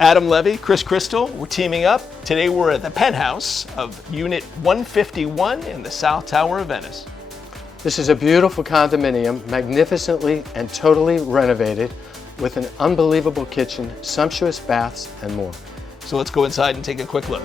Adam Levy, Chris Crystal, we're teaming up. Today we're at the penthouse of Unit 151 in the South Tower of Venice. This is a beautiful condominium, magnificently and totally renovated, with an unbelievable kitchen, sumptuous baths, and more. So let's go inside and take a quick look.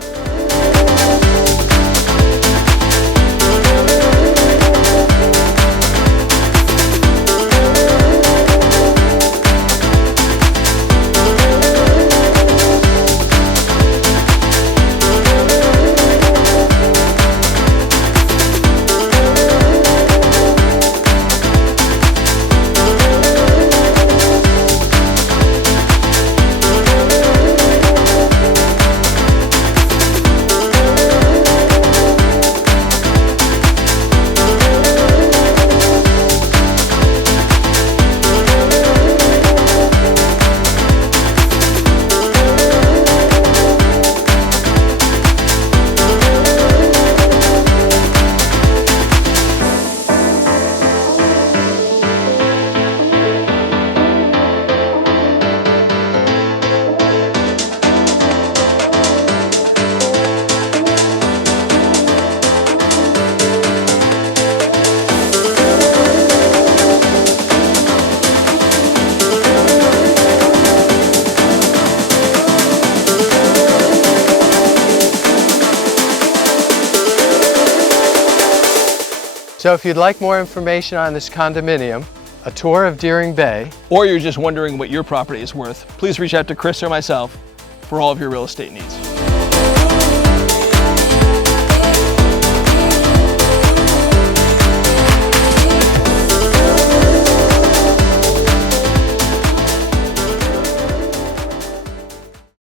So if you'd like more information on this condominium, a tour of Deering Bay, or you're just wondering what your property is worth, please reach out to Chris or myself for all of your real estate needs.